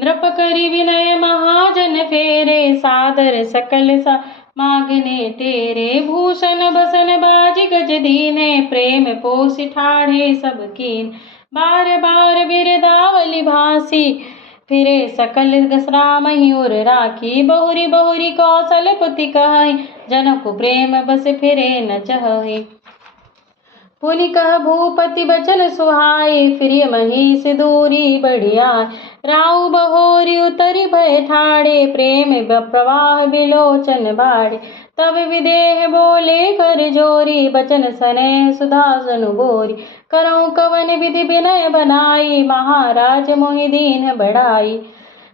नृप करी विनय महाजन फेरे, सादर सकल सा मागने तेरे। भूषण बसन बाजी गज दीने, प्रेम पोषि ठाढ़े सब कीन। बार बार बिरदावली भासी, फिरे सकल रामहि उर राखी। बहुरी बहुरी कौशलपति कहै, जनक प्रेम बस फिरे न चहै। पुनि कह भूपति बचन सुहाए, फिर महिष दूरी बढ़िया। राउ बहोरी उतरि भय ठाड़े, प्रेम प्रवाह बिलोचन बाड़े। तब विदेह बोले कर जोरी, बचन सनेह सुधा सनु बोरी। करऊँ कवन विधि विनय बनाई, महाराज मोहि दीन बढ़ाई।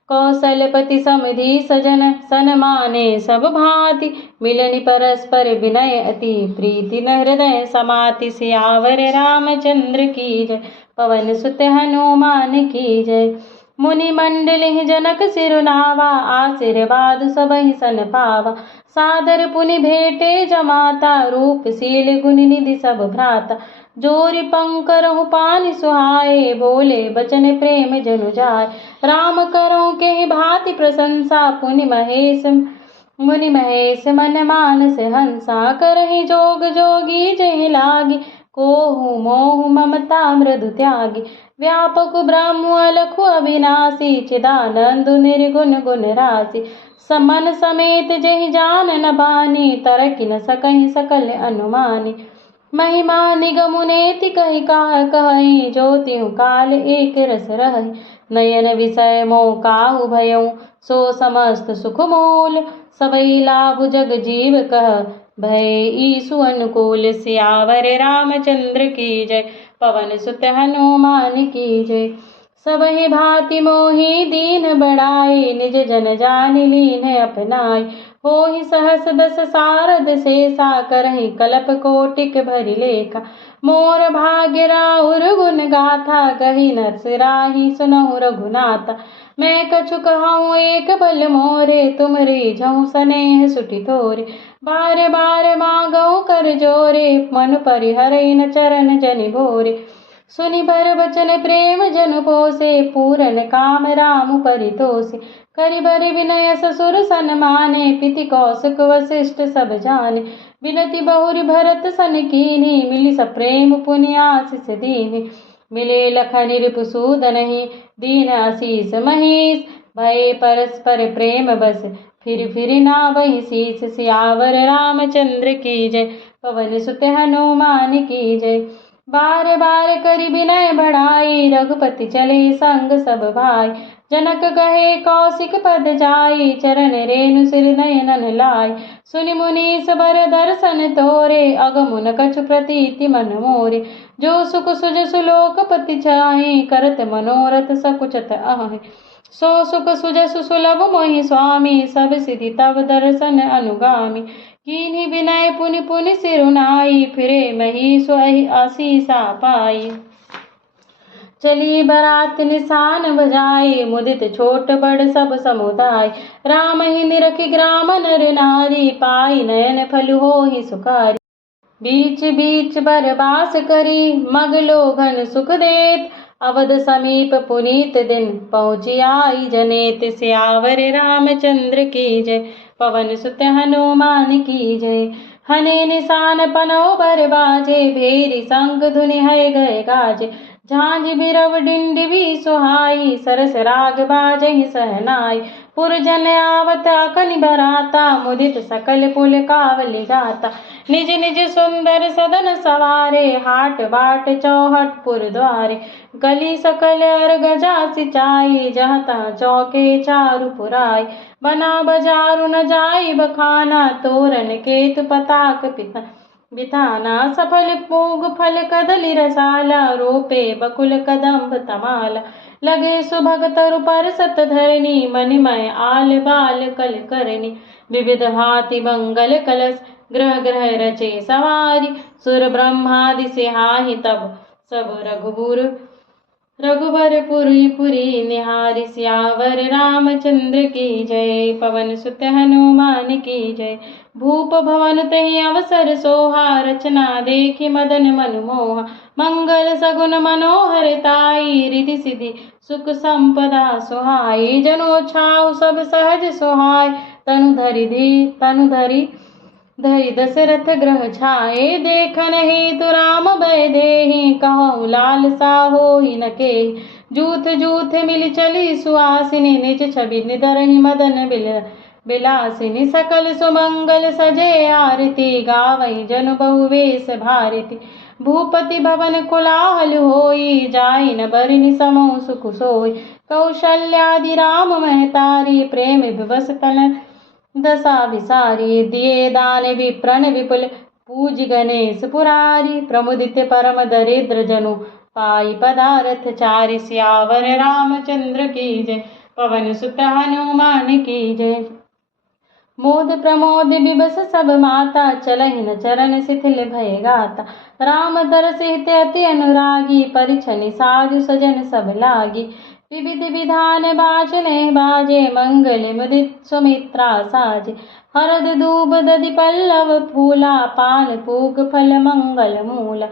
कौशलपति समधि सजन सन्माने सब भांति, मिलनि परस्पर विनय अति प्रीति न हृदय समाति। सियावर रामचंद्र की जय, पवन सुत हनुमान की जय। मुनि मंडलि जनक सिरुनावा, आशीर्वाद सबहि सन पावा। सादर पुनि भेटे जमाता, रूपशील गुण निधि सब भ्राता। जोरि पंकरहु पानि सुहाए, बोले बचन प्रेम जनु जाय। राम करो के भांति प्रशंसा, मुनि महेश मन मानस हंसा। करहि जोग जोगी जहि लागी, कोहु मोहु ममता मृदु त्यागी। व्यापक ब्रह्म अलखु अविनाशी, चिदानंद निर्गुण गुण राशि। समन समेत जहि जान न बानी, तरकि न सकहि सकल अनुमानी। महिमा निगम नेति कहि कहई, जो तिहु काल एक रस रहई। नयन विषय मोह काहू भयउ, सो समस्त सुख मूल। सबई लाभ जग जीव कह, भय ईसु अनुकूल। सियावर रामचंद्र की जय, पवन सुत हनुमान की जय। सबहि भांति मोहि दीन बढ़ाई, निज जन जान लीन अपनाई। होहि सहस दस सारद शेषा, करहि कलप कोटिक भरि लेखा। मोर भाग्य राउर गुण गाथा, कहि न सिराहि सुनहु रघुनाथा। मैं कछु कहूँ एक बल मोरे, तुम रिझहु सनेह सुटि तोरे। बार बार मांगहु कर जोरे, मन परिहरइ न चरण जनि भोरे। सुनि बर बचन प्रेम जनु पोसे, पूरन काम राम परितोषे। करि बर विनय ससुर सन्माने, पिति कौशिक वशिष्ठ सब जाने। विनति बहुरि भरत सन कीन्ही, मिलि सप्रेम पुनि आशीष दीन्ही। मिले लखन रिपुसूदनहि, दीन आशीष महीष। भय परस्पर प्रेम बस, फिर नावहि शीस। सियावर रामचंद्र की जय, पवन सुत हनुमान की जय। बार बार करि विनय बढ़ाई, रघुपति चले संग सब भाई। जनक कहे कौशिक पद जाई, चरण रेणु सिर नयनन लाई। सुनि मुनीस बर दर्शन तोरे, अगमुन कछु प्रतीति मन मोरे। जो सुख सुज सुलोकपति चाहि, करत मनोरथ सकुचत आहि। सो सुख सुजसु सुलभ मोहि स्वामी, सब सिद्धि तव दर्शन अनुगामी। कीन्ही विनय पुनि पुनि सिरुनाई, फिरे महिषु आशीषा पाई। चली बरात निशान बजाई, मुदित छोट बड़ सब समुदाय। राम ही निरखि ग्राम नर नारी, पाई नयन फल होहि सुखारी। बीच बीच बरबास करी, मग लोभन सुख देत। अवध समीप पुनीत दिन, पहुँची आई जनेत। सियावर रामचंद्र की जय, पवन सुत हनुमान की जय। हने निशान पनौ बर बाजे, भेरी शंख धुनि है गए गाजे। झांझ बिरव डिंडवी सुहाई, सरस राग बाजहि सहनाई। पुरजन आवत अकनि बराता, मुदित सकल पुल कावली गाता। निज निज सुंदर सदन सवारे, हाट बाट चौहट पुर द्वारे। गली सकल अर गजा सिंचाई, जहाँ तहाँ चौके चारु पुराई। बना बजारु न जाई बखाना, तोरण केतु पताक बिताना। सफल पूग फल कदली रसाला, रोपे बकुल कदम्ब तमाला। लगे सुभग तरु पर सत धरनी, मणिमय आल बाल कल करनी। विविध भांति मंगल कलश, ग्रह ग्रह रचे सवारी। सुर ब्रह्मादि सिहाहि तब, सब रघुबर रघुबर पुरी पुरी निहारी सियावर रामचंद्र की जय। पवन सुत हनुमान की जय। भूप भवन तहि अवसर सोहा रचना देखी मदन मन मोहा। मंगल सगुन मनोहर ताई रिधि सिधि सुख संपदा सुहाई। जनो छाऊ सब सहज सुहाय तनु धरि दशरथ ग्रह छाए। देखन हेतु राम भय देहि कहूँ लालसा होई न केहि। जूथ जूथ मिल चली सुहासिनी निज छवि निधरहि मदन बिलासिनी। सकल सुमंगल सजे आरती गावई जनु बहु वेश भारती। भूपति भवन कोलाहल होई जाई न बरनि समूह सुख सोई। कौशल्यादि राम महतारी प्रेम विवश तन दशा विसारी। दिए दान विप्रण विपुल पूज गणेश पुरारी। प्रमुदित परम दरिद्र जनु पाई पदारथ चारि। सियावर रामचंद्र की जय। पवन सुत हनुमान की जय। मोद प्रमोद विबस सब माता चलहि न चरण शिथिल भय गाता। राम दरस हित अति अनुरागी परिछनि साजु सजन सब लागी। विविध विधान बाजने बाजे मंगल मुदित सुमित्रा साजे। हरद दूब दधि पल्लव फूला पान पूग फल मंगल मूला।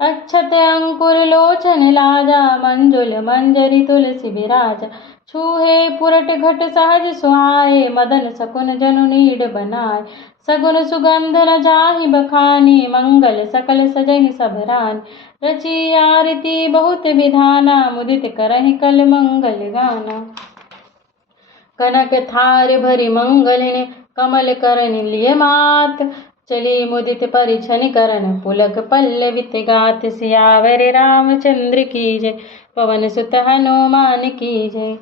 अक्षत अंकुर लोचन लाजा मंजुल मंजरी तुलसी विराजा। छूहे पुरट घट सहज सुहाए मदन सकुन जनु नीड बनाए। सगुन सुगंध न जाहि बखानी मंगल सकल सजहि सब रानी। रची आरती बहुत विधाना मुदित करहि कल मंगल गाना। कनक थार भरी मंगलिन कमल करन लिय मात। चली मुदित परिछन करन पुलक पल्लवित गात। सियावर रामचंद्र की जय। पवन सुत हनुमान की जय।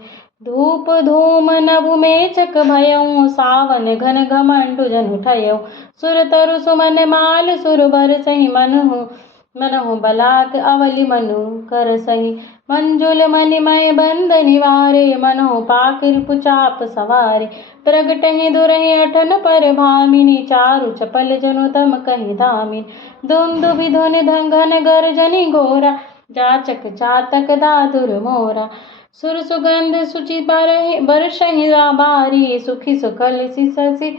धूप धूम नभु मेचक भयउ सावन घन घमंडु जनु ठयउ। सुर तरु सुमन माल सुर बर सही मनहु बलाक अवलि मनु कर सही। मंजुल मणिमय बंद निवारे मनहु पाकिर चाप सवारे। प्रगटहि दुरहि अठन पर भामिनी चारु चपल जनु दम कहि दामिनी। दुंदुभि धुनि घन गर्जनि घोरा जाचक चातक दादुर मोरा। सुर सुगंध सुचि बरषहि बारी सुखी सुखल सिसि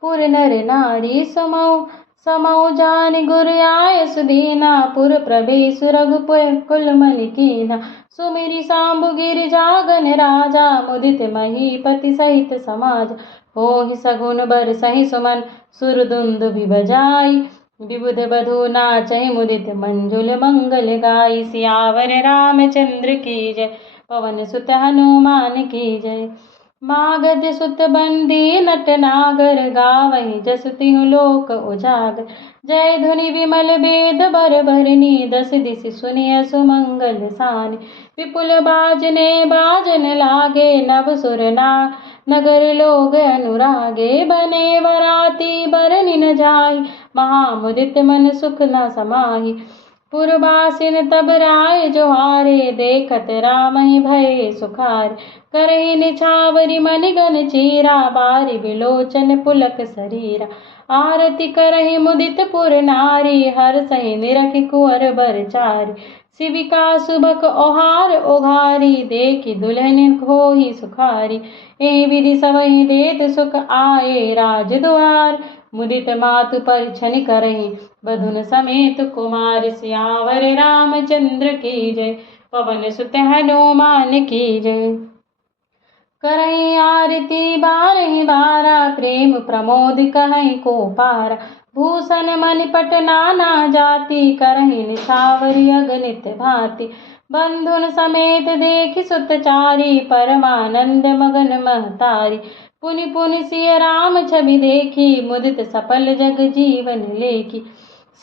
पुर नर नारी। समौ जानि गुर आय सुदीना पुर प्रवेश रघुपुर कुल मलिकीना। सुमिरि सांबु गिरि जागन राजा मुदित महीपति सहित समाज। होहि सगुन बर सहि सुमन सुर दुंदुभि बजाई। विबुध बधू नाचहि मुदित मंजुल मंगल गाई। सियावर रामचंद्र की जय। पवन सुत हनुमान की जय। मागध सुत बंदी नट नागर गावहि जस तिहु लोक उजागर। जय धुनि विमल वेद बर भरनी दस दिशि सुनिय सुमंगल सानि। विपुल बाजन लागे नभ सुर नगर लोग अनुरागे। बने बराती बरनि न जाहि महामुदित मन सुख न समाहि। पुरबासिन तब राय जोहारे देखत रामहि भये सुखारे। करहि निछावरि मणिगन चीरा बारि बिलोचन पुलक शरीरा। आरती करहि मुदित पुर नारी हर्षहि निरखि कुंवर बर चारी। शिविका सुबक ओहार ओघारी देखि दुल्हन होहि सुखारी। एहि विधि सबहि देत सुख आए राज दुआर। मुदित मातु परिछनि करहि बधुन समेत कुमार। सियावर रामचंद्र की जय। पवन सुत हनुमान की जय। करहि आरती बारहि बारा प्रेम प्रमोद कहि को पारा। भूषण मणिपट नाना जाति करहि निछावरि अगणित भांति। बंधुन समेत देखि सुत चारी परमानंद मगन महतारी। पुनि पुनि सिय राम छवि देखी मुदित सफल जग जीवन लेखी।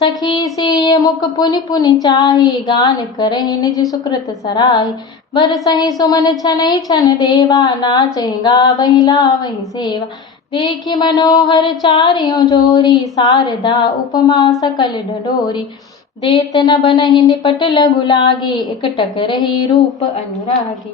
सखी सिय मुख पुनि पुनि चाही गान करहि निज सुकृत सराही। बरसहि सुमन छनहि छन देवा नाचहि गावहि लावहि सेवा। देखि मनोहर चारियों जोरी शारदा उपमा सकल ढडोरी। देत न बनहि निपट लघु लागी एकटक रही रूप अनुरागी।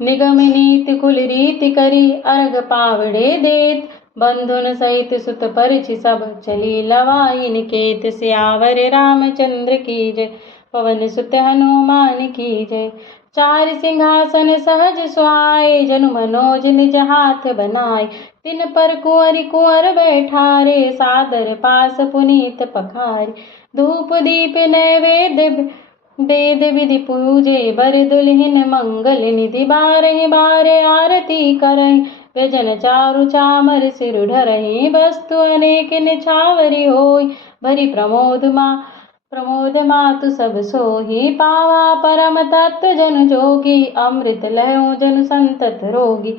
निगम नीति कुल रीति करी अर्घ पावड़े देत। बंधुन सहित सुत परिछि सब चली लवाई निकेत। सियावर रामचंद्र की जय। पवन सुत हनुमान की जय। चार सिंहासन सहज सुहाए, जनु मनोज निज हाथ बनाए। तिन पर कुंवर कुंवर बैठारे, सादर पास पुनीत पखारे। धूप दीप नैवेद्य वेद विधि पूजे, बर दुल्हिन मंगल निधि। बारहि बारे आरती करहि, व्यजन चारु चामर सिर ढरहि। वस्तु अनेक निछावरी होई, भरी प्रमोद मातु सब सोही। पावा परम तत्व जन जोगी, अमृत लहु जन संतत रोगी।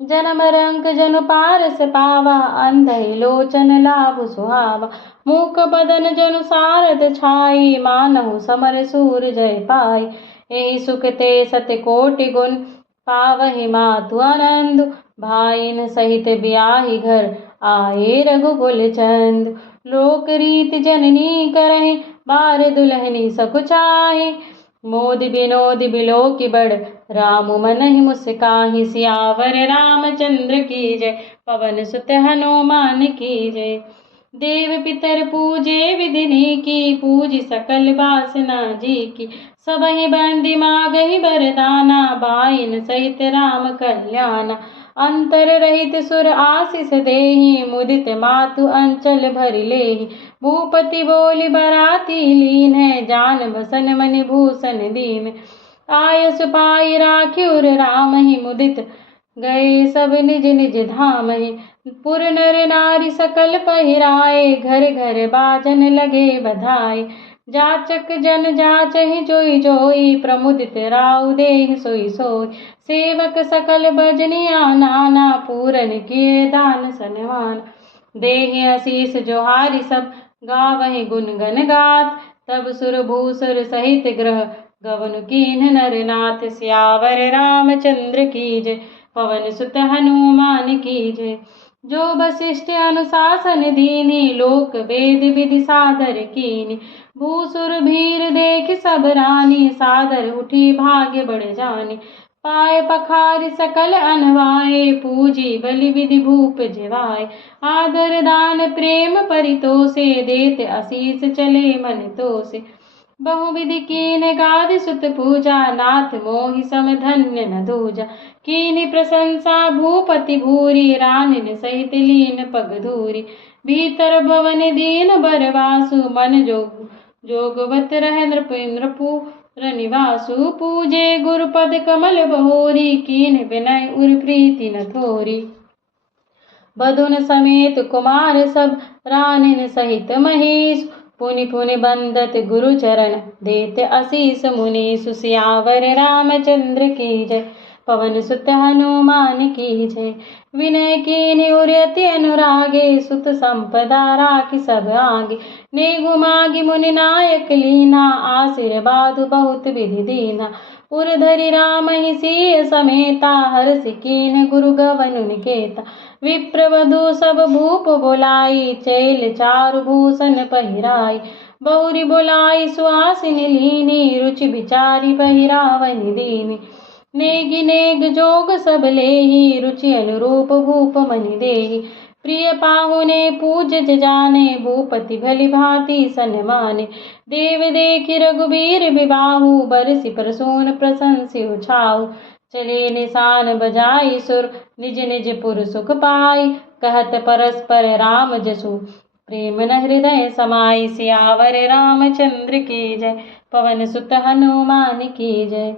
जन्म रंक जनु पारस पावा, अंधहि लोचन लाभ सुहावा। मूक बदन जनु सारद छाई, मानहु समर सूर जय पाई। एहि सुख ते सत कोटि गुण, पावहि मातु आनंद। भाईन सहित ब्याहि घर, आए रघुकुल चंद। लोक रीति जननी करहि, बार दुल्हनी सकुचाहि। मोद विनोद बिलोकि बड़, राम मनहि मुस्काहि। सियावर रामचंद्र की जय, पवन सुत हनुमान की जय। देव पितर पूजे विधिनी की, पूजी सकल वासना जी की। सबहि बंदी मागहि वरदाना, बाइन सहित राम कल्याणा। अंतर रहित सुर आशीष देहि, मुदित मातु अंचल भरि लेहि। भूपति बोली बराती लीन है, जान बसन मनि भूषण दीन। आयस पाई राख्युर रामहि, मुदित गए सब निज निज धामहि। पुर नर नारी सकल पहिराए, घर घर बाजन लगे बधाई। जाचक जन जाचहि जोई जोई, प्रमुदित राउ देहि सोई सोई। सेवक सकल भजनिया नाना, पूरन किए दान सनमान। देहि आशीष जोहारी सब, गावहि गुण गन गात। तब सुर भूसुर सहित ग्रह, गवनु कीन्ह नर नाथ। सियावर रामचंद्र की जय, पवन सुत हनुमान की जय। जो वशिष्ठ अनुशासन दीनी, लोक वेद विधि सादर कीनी। भूसुर भीर देख सब रानी, सादर उठी भाग्य बढ़ जानी। पाए पखारि सकल अनवाए, पूजी बलि विधि भूप जिवाए। आदर दान प्रेम परितोषे, देत आशीष चले मन तोषे। बहुविधि कीन गादि सुत पूजा, नाथ मोहि सम धन्य न दूजा। कीनि प्रशंसा भूपति भूरी, रानिन सहित लीन पग धूरी। भीतर भवन दीन बरवासु, मन जोगवत रह नृपुर निवासु। पूजे गुरुपद कमल बहोरी, कीन विनय उर प्रीति न थोरी। बधुन समेत कुमार सब, रानिन सहित महेश। पुनि पुनि बंदत गुरु चरण, देत आशीष मुनीसु। सियावर रामचंद्र की जय, पवन सुत हनुमान की जय। विनय कीन्हि उर अति अनुरागे, सुत संपदा राखि सब आगे। नेगु मागी मुनि नायक लीना, आशीर्वाद बहुत विधि दीना। उर धरि राम ही सिय समेता, हर्षि कीन्ह गुरु गवनु निकेता। विप्र वधु सब भूप बोलाई, चैल चारु भूषण पहिराई। बहुरी बोलाई सुहासिनी लीनी, रुचि विचारी पहिरावनि दीनी। नेगि नेग जोग सब लेहि, रुचि अनुरूप भूप मनि देहि। प्रिय पाहुने पूज जाने, भूपति भली भांति सन्माने। देव देखि रघुबीर बिबाहु, बरसि प्रसून प्रशंसि छाऊ। चले निशान बजाई सुर, निज निज पुर सुख पाई। कहत परस्पर राम जसु, प्रेम न हृदय समाई। सियावर रामचंद्र की जय, पवन सुत हनुमान की जय।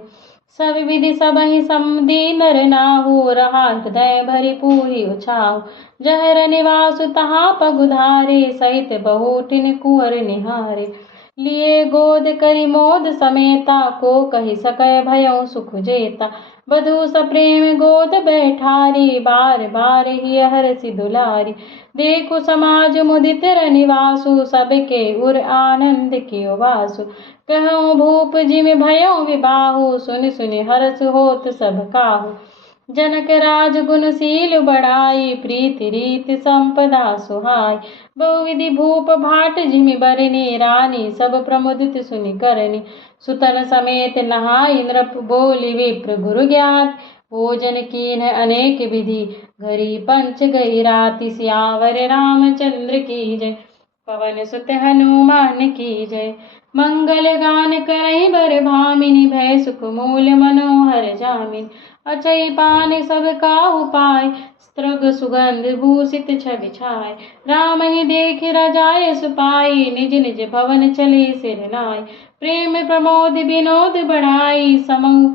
सब विधि सबहि समधि नर नाहु, रहा हृदय भरि पूहि उछाऊ। जहर निवासु तहाँ पगुधारे, सहित बहुटिन कुंवर निहारे। लिए गोद करि मोद समेता, को कहि सकय भयउ सुख जेता। वधु सप्रेम गोद बैठारी, बार बार ही हरसि दुलारी। देखु समाज मुदित रनिवासु, सबके उर आनंद कियो वासु। कहऊँ भूप जिमि भयउ विबाहु, सुनि सुनि हरस होत सब काहू। जनक राज गुणशील बड़ाई, प्रीति रीति संपदा सुहाई। बहुविधि भूप भाट जिमि बरनी, रानी सब प्रमुदित सुनि करनी। सुतन समेत नहाई नृप, बोली विप्र गुरु ज्ञात। भोजन कीन्ह अनेक विधि, घरी पंच गई राति। सियावर रामचंद्र की जय, पवन सुत हनुमान की जय। मंगल गान करई बर भामिनी, भय सुख मूल मनोहर जामिन। अचई पान सब काहू पाय, स्त्रग सुगंध भूषित छवि छाय। राम ही देख रजाय सुपाई, निज निज भवन चले सिर नाय। प्रेम प्रमोद विनोद बढ़ाई, समूह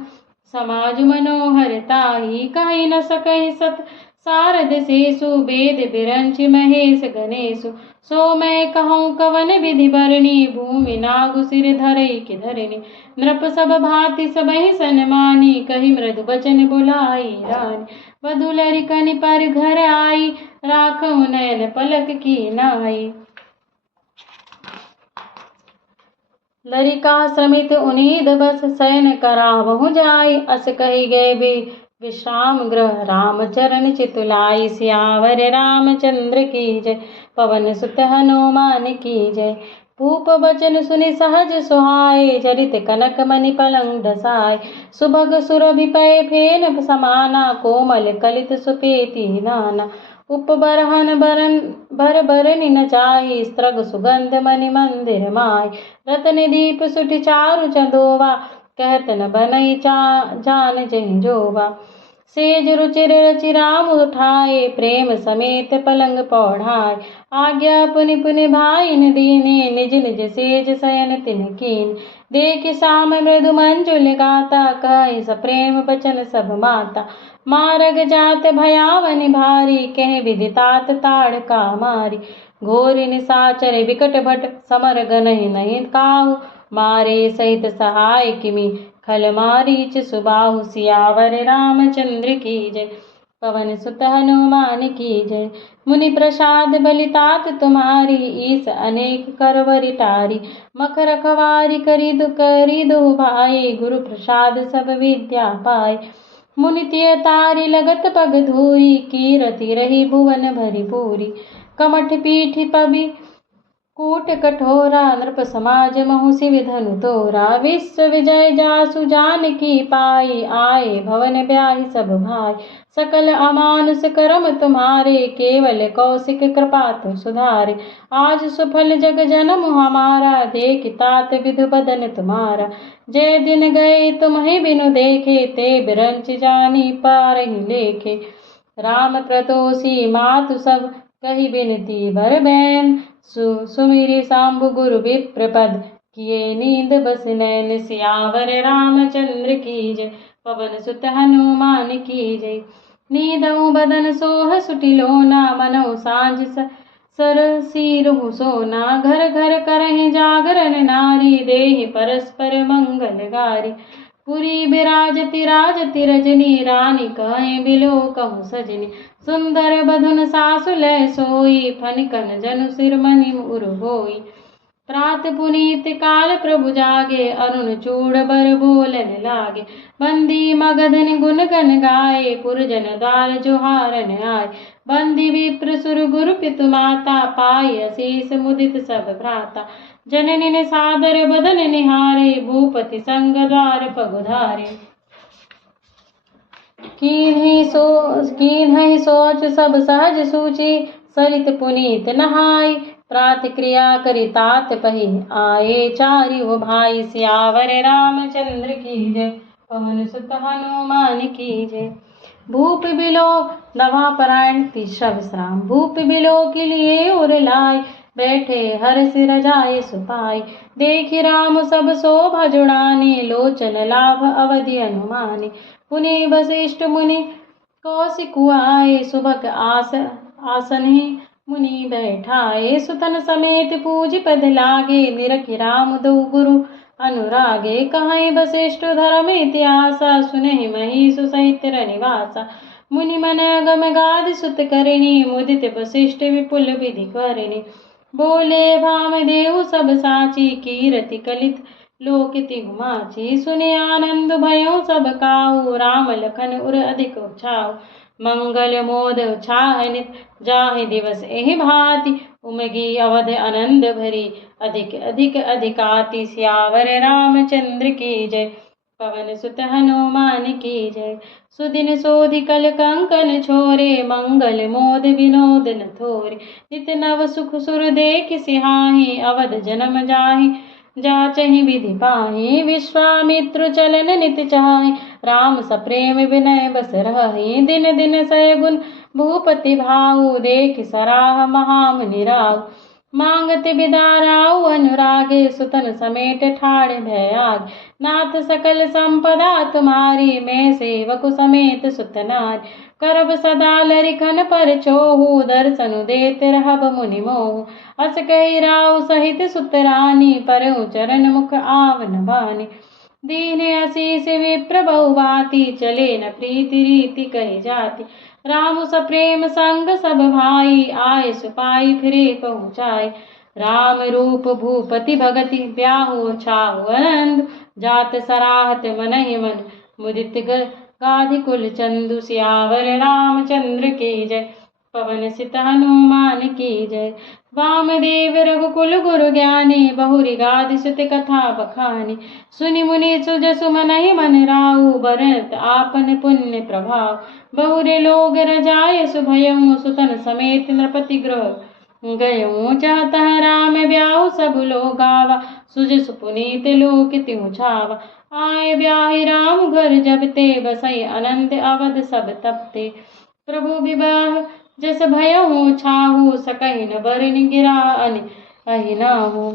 समाज मनोहर ताही। कहि न सकहि सत सारद सेसु, वेद बिरंच महेश गणेशु। सो मैं कहूँ कवन विधि बरनी, भूमि नागु सिर धरई के धरनी। नृप सब भांति सबहि सन्मानी, कहि मृदु बचन बुलाई रानी। वधु लरिकनि पर घर आई, राखऊ नयन पलक की नाई। लरिका समित उनीद बस, शयन करावहु जाई। अस कहि गए विश्राम गृह, राम चरण चितुलाई। सियावर रामचंद्र की जय, पवन सुत हनुमान की जय। भूप बचन सुनि सहज सुहाए, चरित कनक मणि पलंग दसाय। सुभग सुरभि पय फेन समाना, कोमल कलित सुपेति नाना। उपबरहन भर बरनि न चाही, स्त्रग सुगंध मणि मंदिर माय। रतन दीप सुठि चारु चंदोवा, कहत न बनई जान जहि जोवा। सेज रुचिर रचि राम उठाए, प्रेम समेत पलंग पौढ़ाय। आज्ञा पुनि पुनि भाइन दीने, निज निज सेज शयन तिन कीन। देख श्याम मृदु मंजुल गाता, कहि सप्रेम बचन सब माता। मारग जात भयावनि भारी, कह विदितात ताड़का मारी। घोर निशाचर विकट भट, समर गनहि नहीं काहू। मारे सहित सहाय किमि, खल मारीच सुबाहु। सियावर रामचंद्र की जय, पवन सुत हनुमान की जय। मुनि प्रसाद बलितात तुम्हारी, ईस अनेक करवरि टारी। मख रखवारी करी दो भाई, गुरु प्रसाद सब विद्या पाई। मुनि तिय तारी लगत पग धूरी, कीरति रही भुवन भरी पूरी। कमठ पीठ पबि कूट कठोरा, नृप समाज महु शिव धनु तोरा। विश्व विजय जासु जानकी पाई, आए भवन ब्याहि सब भाई। सकल अमानुष करम तुम्हारे, केवल कौशिक कृपा तुम सुधारे। आज सुफल जग जन्म हमारा, देख तात विधु बदन तुम्हारा। जय दिन गए तुम्हें बिनु देखे, ते बिरंच जानी पारहि लेखे। राम प्रतोषी मातु सब, कही बिनती बर बैन। सुमिरि सांबु गुरु विप्रपद, किए नींद बस नैन। सियावर रामचंद्र की जय, पवन सुत हनुमान की जय। नीदऊ बदन सोह सुटिलोना, मनऊ सांझ सर सिरहु सोना। घर घर करहि जागरण नारी, देहि परस्पर मंगल गारी। पुरी बिराजति राजति रजनी, रानी कहें बिलो कहु सजनी। सुंदर बधुन सासु लय सोई, फनकन जनु सिर मनि उर होई। प्रात पुनीत काल प्रभु जागे, अरुण चूड़ बर बोलन लागे। बंदी मगधन गुन गन गाए, पुरजन द्वार जोहारन आए। बंदी विप्र सुर गुरु पितु माता, पाई असीस मुदित सब भ्राता। जननी ने सादर बदन निहारे, भूपति संग द्वार पगुधारे। कीन्हि सोच सब सहज सूची, सलित पुनीत नहाई। प्रात क्रिया करि तात पहि, आए चारि हो भाई। सियावर रामचंद्र की जय, पवन सुत हनुमान की जय। भूप बिलो नवापरायण तीसरा विश्राम। भूप बिलो के लिए उर लाय, बैठे हर्ष रजाए सुपाई। देखि राम सब शोभा जुड़ानी, लोचन लाभ अवधि अनुमानी। पुनि वशिष्ठ मुनि कौशिकु आए, सुभग आसन ही मुनि बैठाए। सुतन समेत पूज पद लागे, निरखि राम दो गुरु अनुरागे। कहीं वशिष्ठ धर्म इतिहासा, सुनहि महिषु सहित रनिवासा। मुनि मन अगम गाद सुत करिणी, मुदित वशिष्ठ विपुल विधि करिणी। बोले भामदेव सब साची, कीरति कलित लोकिति हुमाची। सुनि आनंद भयो सब काहू, राम लखन उर अधिक छाऊ। मंगल मोद छाहनित, जाहि दिवस एहि भांति। उमगी अवध आनंद भरी, अधिक अधिक अधिकाति। सियावर रामचंद्र की जय, पवन सुत हनुमान की जय। सुदिन सोधि कल कंकन छोरे, मंगल मोद विनोद न थोरे। नित नव सुख सुर देख सिहाहि, अवध जन्म जाहि जाचहि विधि पाहि विश्वामित्र चलन नित चाहि। राम सप्रेम विनय बस रहि दिन दिन सय गुण भूपति भाऊ देख सराह महामुनि राव। मांगत बिदाराऊ अनुरागे सुतन समेट ठाड़ भयाग। नाथ सकल संपदा तुम्हारी मैं सेवक समेत सुतनार। करब सदा लरिखन पर छोहू दर्शन देत रहब मुनि मोहु। अस कही राव सहित सुतरानी परऊ चरण मुख आवन बानी। दीन आशीष विप्र बहुभांति चले न प्रीति रीति कही जाति। राम सप्रेम संग सब भाई आए सुपाई फिरे पहुँचाए। राम रूप भूपति भगति ब्याहु छाहु आनंद। जात सराहत मनहि मन मुदित गाधि कुल चंदु। सियावर रामचंद्र की जय पवन सित हनुमान की जय। वामदेव रघुकुल गुरु ज्ञानी बहुरी गाधि सुत कथा बखानी। सुनि मुनि सुजसु मनहि मन राऊ बरत आपन पुण्य प्रभाव। बहुरे लोग रजाय सुभयउ सुतन समेत नृपति गृह गयऊ। चाहतः राम ब्याहु सब लोग गावा सुजसु पुनीत लोक तिहु छावा। आए ब्याहि राम घर जब ते बसई अनंत अवध सब तपते। प्रभु विवाह जस भयहु छाहु सकहि न बरनि गिरा अहि नाहु।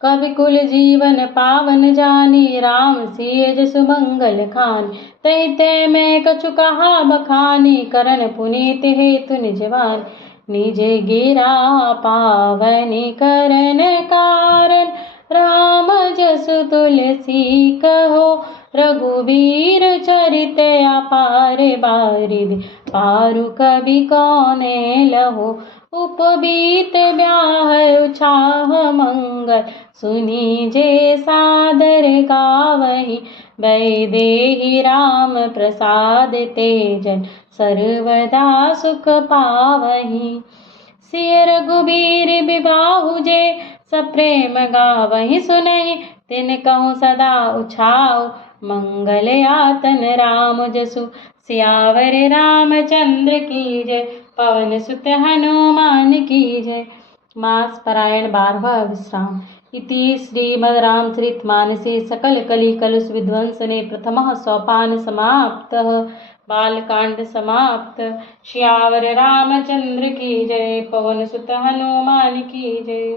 कवि कुल जीवन पावन जानी राम सिय जसु मंगल खानी। तहि ते मैं कछु कहा बखानी करन पुनीत हेतु निजवान। निज गिरा पावनि करन कारण राम जसु तुलसी कहो। रघुवीर चरित अपार बारिधि पारु कवि कौने लहो। उपबीत ब्याह उछाह मंगल सुनी जे सादर गावहि। वैदेही राम प्रसाद तेजन सर्वदा सुख पावहि। सिय रघुबीर बिबाहु जे सप्रेम गावहि सुनहि। तिन कहूँ सदा उछाओ मंगल आतन राम जसु। सियावर रामचंद्र की जय पवन सुत हनुमान की जय। मास पारायण 12वां विश्राम। इति श्रीमद् रामचरितमानसे सकल कलि कलुष विध्वंसने प्रथमः सोपान समाप्तः। बालकांड समाप्त। श्यावर रामचंद्र की जय पवन सुत हनुमान की जय।